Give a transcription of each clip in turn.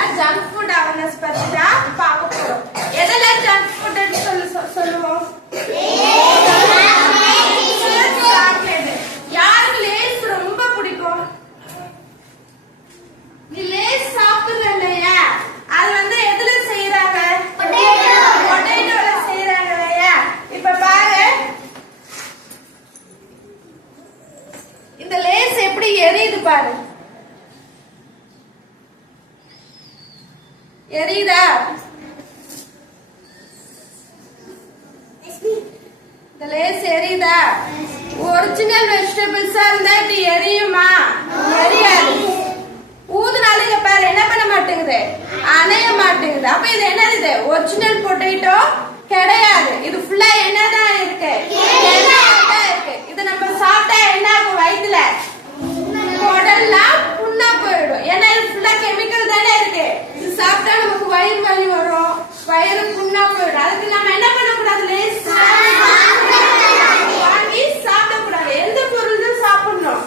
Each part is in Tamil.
போறோம்னா ஜங்க் ஃபுட் அவேர்னஸ் பத்தி தான் பார்க்க போறோம். எதெல்லாம் ஜங்க் ஃபுட்னு சொல்லுவோம்? யாருக்கு லேஸ் ரொம்ப பிடிக்கும்? நீ லேஸ் சாப்பிடுற இல்லையா, அது வந்து எதுல செய்யறாங்க? பொட்டேட்டோல செய்யறாங்க இல்லையா? இப்ப பாரு, இந்த லேஸ் எப்படி எரியுது பாரு. எரியுதா? இந்த லேஸ் எரியுதா? ஒரிஜினல் வெஜிடபிள்ஸா இருந்தா இப்படி எரியுமா? எரியாது. ஊதுனாலும் இங்க பாரு என்ன பண்ண மாட்டேங்குது, அணைய மாட்டேங்குது. அப்ப இது என்னது? இது ஒரிஜினல் பொட்டேட்டோ கிடையாது. இது ஃபுல்லா என்னதான் இருக்கு? இருக்கு. இது நம்ம சாப்பிட்டா என்ன ஆகும்? வயிற்றுல உடல்லாம் புண்ணா போயிடும். ஏன்னா இது ஃபுல்லா கெமிக்கல் தானே இருக்கு. இது சாப்பிட்டா நமக்கு வயிறு வலி வரும், வயிறு புண்ணா போயிடும். அதுக்கு நம்ம என்ன பண்ணக்கூடாது? லேஸ் வாங்கி சாப்பிடக்கூடாது. எந்த பொருளும் சாப்பிடணும்?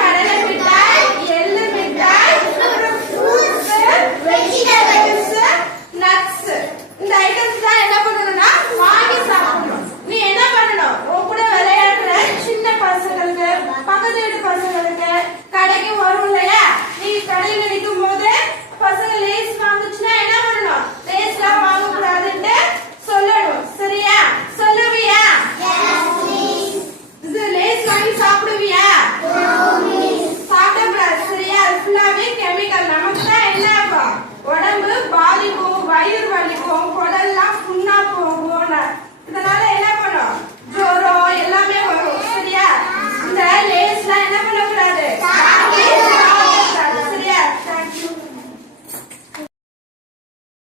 கடலை மிட்டாய், எள்ளு மிட்டாய், வெஜிடபிள்ஸ், நட்ஸ், இந்த ஐட்டம்ஸ் தான் என்ன பண்ணணும்னா வாங்கி சாப்பிடணும். நீ என்ன பண்ணணும்? உன் கூட விளையாடுற சின்ன பசங்களுக்கு, பக்கத்து வீட்டு பசங்களுக்கு, கடைக்கு வரும் இல்லையா, நீ கடையில நிற்கும் போது பசங்க லேஸ் வாங்க